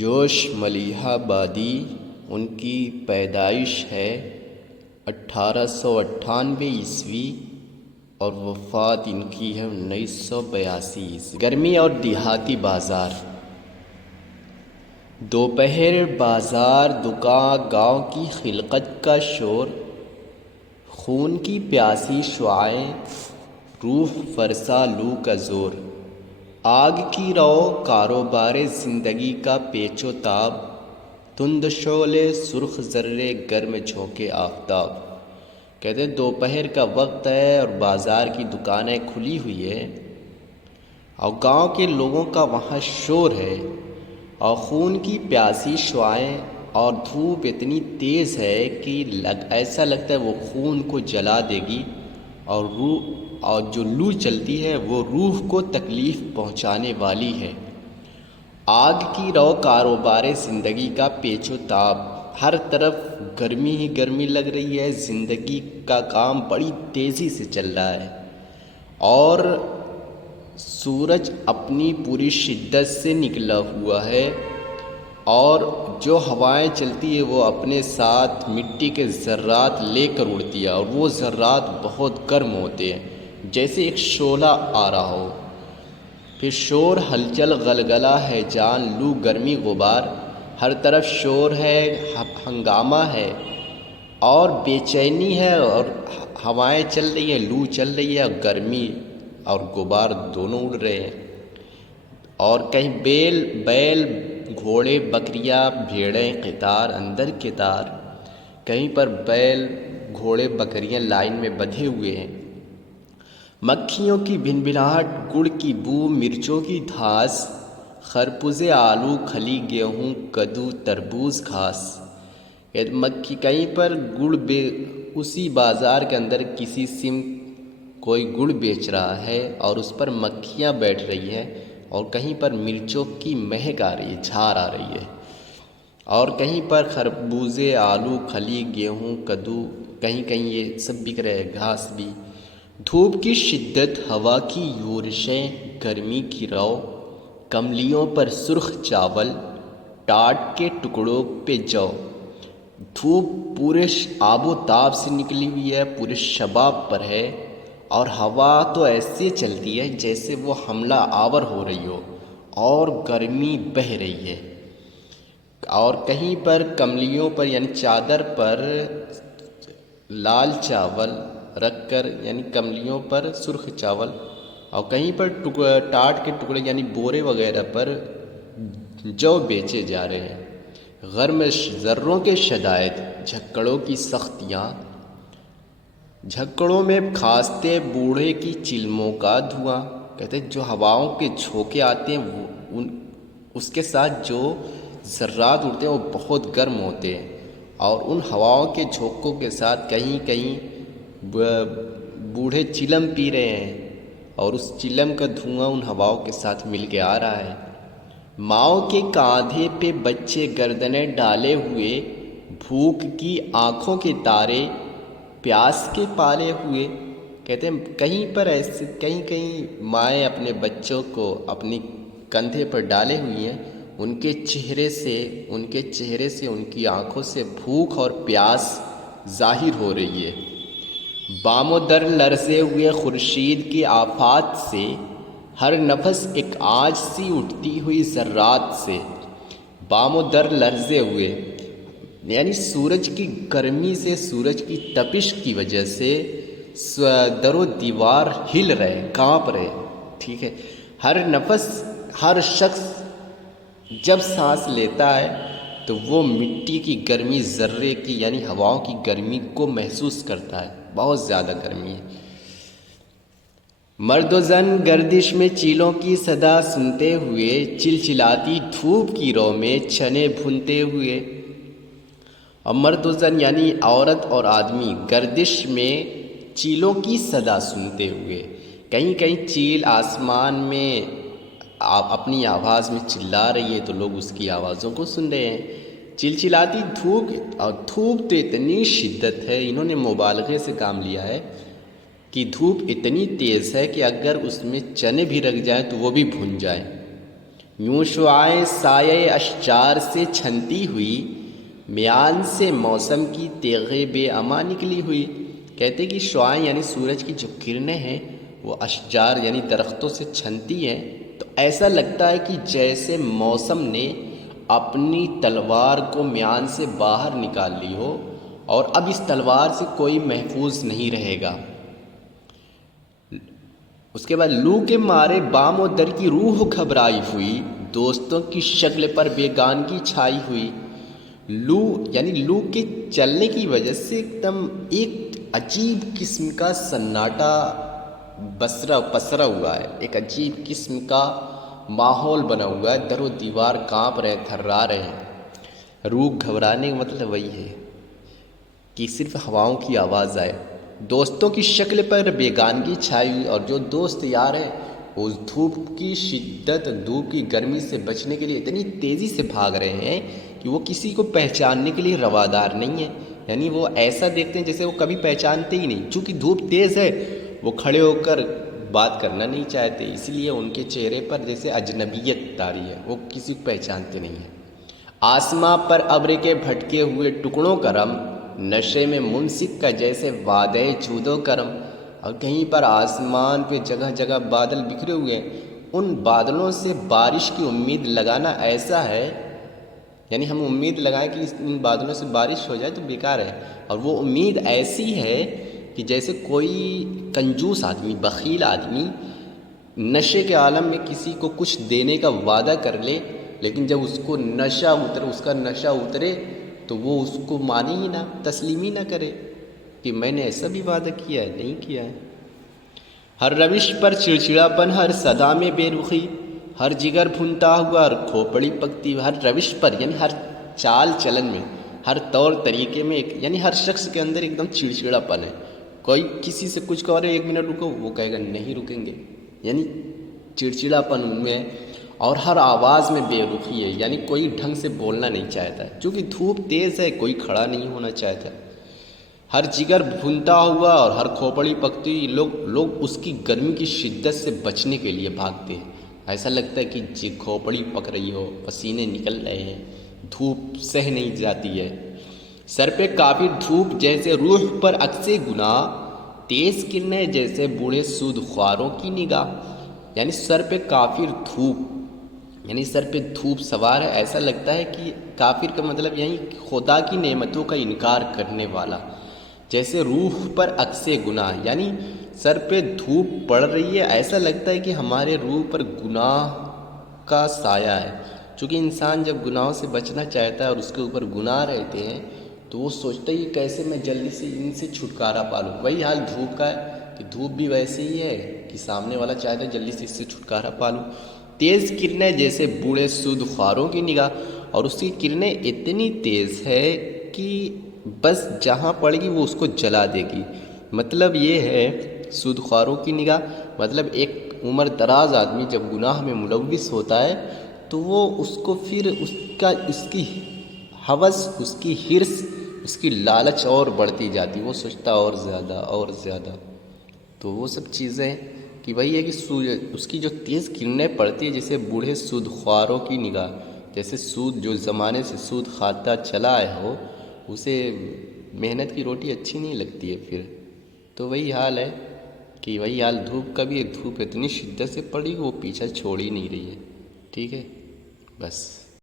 جوش ملیحہ بادی ان کی پیدائش ہے 1898 اور وفات ان کی ہے 1982 گرمی اور دیہاتی بازار دوپہر بازار دکان گاؤں کی خلقت کا شور خون کی پیاسی شعاعیں روح فرسا لو کا زور آگ کی رو کاروبار زندگی کا پیچ و تاب تند شعلے سرخ ذرے گرم جھونکے آفتاب کہتے ہیں دوپہر کا وقت ہے اور بازار کی دکانیں کھلی ہوئی ہے اور گاؤں کے لوگوں کا وہاں شور ہے اور خون کی پیاسی شعاعیں اور دھوپ اتنی تیز ہے کہ ایسا لگتا ہے وہ خون کو جلا دے گی اور جو لو چلتی ہے وہ روح کو تکلیف پہنچانے والی ہے۔ آگ کی رو کاروبار زندگی کا پیچ و تاب، ہر طرف گرمی ہی گرمی لگ رہی ہے، زندگی کا کام بڑی تیزی سے چل رہا ہے اور سورج اپنی پوری شدت سے نکلا ہوا ہے اور جو ہوائیں چلتی ہے وہ اپنے ساتھ مٹی کے ذرات لے کر اڑتی ہے اور وہ ذرات بہت گرم ہوتے ہیں جیسے ایک شعلہ آ رہا ہو، پھر شور ہلچل غلغلہ ہے جان لو گرمی غبار، ہر طرف شور ہے، ہنگامہ ہے اور بے چینی ہے اور ہوائیں چل رہی ہیں، لو چل رہی ہے اور گرمی اور غبار دونوں اڑ رہے ہیں اور کہیں بیل گھوڑے بکریاں بھیڑیں قطار اندر قطار، کہیں پر بیل گھوڑے بکریاں لائن میں بندھے ہوئے ہیں، مکھیوں کی بھنبھناہٹ، گڑ کی بو، مرچوں کی دھاس، خربوزے آلو کھلی گیہوں کدو تربوز گھاس، مکھی کہیں پر اسی بازار کے اندر کسی سمت کوئی گڑ بیچ رہا ہے اور اس پر مکھیاں بیٹھ رہی ہیں اور کہیں پر مرچوں کی مہک آ رہی ہے، جھار آ رہی ہے اور کہیں پر خربوزے آلو کھلی گیہوں کدو، کہیں یہ سب بک رہے ہیں، گھاس بھی، دھوپ کی شدت، ہوا کی یورشیں، گرمی کی رو، کملیوں پر سرخ چاول، ٹاٹ کے ٹکڑوں پہ جو، دھوپ پورے آب و تاب سے نکلی ہوئی ہے، پورے شباب پر ہے اور ہوا تو ایسے چلتی ہے جیسے وہ حملہ آور ہو رہی ہو اور گرمی بہہ رہی ہے اور کہیں پر کملیوں پر یعنی چادر پر لال چاول رکھ کر یعنی کملیوں پر سرخ چاول اور کہیں پر ٹاٹ کے ٹکڑے یعنی بورے وغیرہ پر جو بیچے جا رہے ہیں، غرم ذروں کے شدائد، جھکڑوں کی سختیاں، جھکڑوں میں کھانستے بوڑھے کی چلموں کا دھواں، کہتے ہیں جو ہواؤں کے جھونکے آتے ہیں اس کے ساتھ جو ذرات اڑتے ہیں وہ بہت گرم ہوتے ہیں اور ان ہواؤں کے جھونکوں کے ساتھ کہیں بوڑھے چلم پی رہے ہیں اور اس چلم کا دھواں ان ہواؤں کے ساتھ مل کے آ رہا ہے، ماؤں کے کاندھے پہ بچے گردنیں ڈالے ہوئے، بھوک کی آنکھوں کے تارے، پیاس کے پالے ہوئے، کہتے ہیں کہیں پر ایسے کہیں مائیں اپنے بچوں کو اپنی کندھے پر ڈالے ہوئی ہیں، ان کے چہرے سے ان کی آنکھوں سے بھوک اور پیاس ظاہر ہو رہی ہے، بام و در لرزے ہوئے خورشید کی آفات سے، ہر نفس ایک آج سی اٹھتی ہوئی ذرات سے، بام و در لرزے ہوئے یعنی سورج کی گرمی سے، سورج کی تپش کی وجہ سے در و دیوار ہل رہے، کانپ رہے، ٹھیک ہے، ہر نفس، ہر شخص جب سانس لیتا ہے تو وہ مٹی کی گرمی ذرے کی یعنی ہواؤں کی گرمی کو محسوس کرتا ہے، بہت زیادہ گرمی ہے، مرد و زن گردش میں چیلوں کی صدا سنتے ہوئے، چلچلاتی دھوپ کی رو میں چنے بھونتے ہوئے، اور مرد و زن یعنی عورت اور آدمی گردش میں چیلوں کی صدا سنتے ہوئے، کہیں چیل آسمان میں اپنی آواز میں چلا رہی ہے تو لوگ اس کی آوازوں کو سن رہے ہیں، چلچلاتی دھوپ، اور دھوپ تو اتنی شدت ہے، انہوں نے مبالغے سے کام لیا ہے کہ دھوپ اتنی تیز ہے کہ اگر اس میں چنے بھی رکھ جائیں تو وہ بھی بھن جائیں، یوں شعاعیں سایہ اشجار سے چھنتی ہوئی، میان سے موسم کی تیغ بے اما نکلی ہوئی۔ کہتے کہ شعاعیں یعنی سورج کی جو کرنیں ہیں وہ اشجار یعنی درختوں سے چھنتی ہیں، تو ایسا لگتا ہے کہ جیسے موسم نے اپنی تلوار کو میان سے باہر نکال لی ہو اور اب اس تلوار سے کوئی محفوظ نہیں رہے گا۔ اس کے بعد لو کے مارے بام و در کی روح گھبرائی ہوئی، دوستوں کی شکل پر بیگانگی چھائی ہوئی۔ لو یعنی لو کے چلنے کی وجہ سے ایک دم ایک عجیب قسم کا سناٹا پسرا ہوا ہے، ایک عجیب قسم کا ماحول بنا ہوا ہے، در و دیوار کانپ رہے ہیں، تھرا رہے ہیں۔ روح گھبرانے کا مطلب وہی ہے کہ صرف ہواؤں کی آواز آئے۔ دوستوں کی شکل پر بیگانگی چھائی ہوئی، اور جو دوست یار ہیں وہ اس دھوپ کی شدت، دھوپ کی گرمی سے بچنے کے لیے اتنی تیزی سے بھاگ رہے ہیں کہ وہ کسی کو پہچاننے کے لیے روادار نہیں ہیں، یعنی وہ ایسا دیکھتے ہیں جیسے وہ کبھی پہچانتے ہی نہیں۔ چونکہ دھوپ تیز ہے وہ کھڑے ہو کر بات کرنا نہیں چاہتے، اس لیے ان کے چہرے پر جیسے اجنبیت طاری ہے، وہ کسی کو پہچانتے نہیں ہیں۔ آسماں پر ابر کے بھٹکے ہوئے ٹکڑوں کا رم، نشے میں منسک کا جیسے وعدہ جود و کرم۔ اور کہیں پر آسمان پہ جگہ جگہ بادل بکھرے ہوئے ہیں، ان بادلوں سے بارش کی امید لگانا ایسا ہے، یعنی ہم امید لگائیں کہ ان بادلوں سے بارش ہو جائے تو بیکار ہے، اور وہ امید ایسی ہے کہ جیسے کوئی کنجوس آدمی، بخیل آدمی نشے کے عالم میں کسی کو کچھ دینے کا وعدہ کر لے، لیکن جب اس کو نشہ اترے، اس کا نشہ اترے تو وہ اس کو مانے ہی نہ، تسلیم ہی نہ کرے کہ میں نے ایسا بھی وعدہ کیا ہے، نہیں کیا ہے۔ ہر روش پر چڑچڑاپن، ہر صدا میں بے رخی، ہر جگر بھنتا ہوا، ہر کھوپڑی پکتی ہوئی۔ ہر روش پر یعنی ہر چال چلن میں، ہر طور طریقے میں، یعنی ہر شخص کے اندر ایک دم چڑچڑاپن ہے۔ کوئی کسی سے کچھ کہہ رہے 1 منٹ رکو، وہ کہے گا نہیں رکیں گے، یعنی چڑچڑاپن ان میں ہے۔ اور ہر آواز میں بے رخی ہے، یعنی کوئی ڈھنگ سے بولنا نہیں چاہتا ہے، چونکہ دھوپ تیز ہے کوئی کھڑا نہیں ہونا چاہتا۔ ہر جگر بھنتا ہوا اور ہر کھوپڑی پکتی ہوئی، لوگ اس کی گرمی کی شدت سے بچنے کے لیے بھاگتے ہیں۔ ایسا لگتا ہے کہ کھوپڑی پک رہی ہو، پسینے نکل رہے ہیں، دھوپ سہ نہیں جاتی ہے۔ سر پہ کافر دھوپ جیسے روح پر عکس گناہ، تیز کرنیں جیسے بوڑھے سود خواروں کی نگاہ۔ یعنی سر پہ کافر دھوپ، یعنی سر پہ دھوپ سوار ہے، ایسا لگتا ہے کہ کافر کا مطلب یعنی خدا کی نعمتوں کا انکار کرنے والا، جیسے روح پر عکس گناہ، یعنی سر پہ دھوپ پڑ رہی ہے، ایسا لگتا ہے کہ ہمارے روح پر گناہ کا سایہ ہے۔ چونکہ انسان جب گناہوں سے بچنا چاہتا ہے اور اس کے اوپر گناہ رہتے ہیں تو وہ سوچتا ہے کہ کیسے میں جلدی سے ان سے چھٹکارا پالوں۔ وہی حال دھوپ کا ہے کہ دھوپ بھی ویسے ہی ہے کہ سامنے والا چاہتا ہے جلدی سے اس سے چھٹکارا پالوں۔ تیز کرنیں جیسے بوڑھے سود خواروں کی نگاہ، اور اس کی کرنیں اتنی تیز ہے کہ بس جہاں پڑے گی وہ اس کو جلا دے گی۔ مطلب یہ ہے سود خواروں کی نگاہ، مطلب ایک عمر دراز آدمی جب گناہ میں ملوث ہوتا ہے تو وہ اس کو پھر اس کی ہوس، اس کی حرص، اس کی لالچ اور بڑھتی جاتی، وہ سوچتا اور زیادہ اور زیادہ۔ تو وہ سب چیزیں کہ وہی ہے کہ اس کی جو تیز کرنیں پڑتی ہے جیسے بوڑھے سود خواروں کی نگاہ، جیسے سود جو زمانے سے سود کھاتا چلا آیا ہو، اسے محنت کی روٹی اچھی نہیں لگتی ہے پھر۔ تو وہی حال ہے کہ وہی حال دھوپ کا بھی ہے، دھوپ اتنی شدت سے پڑی کہ وہ پیچھا چھوڑ ہی نہیں رہی ہے۔ ٹھیک ہے، بس۔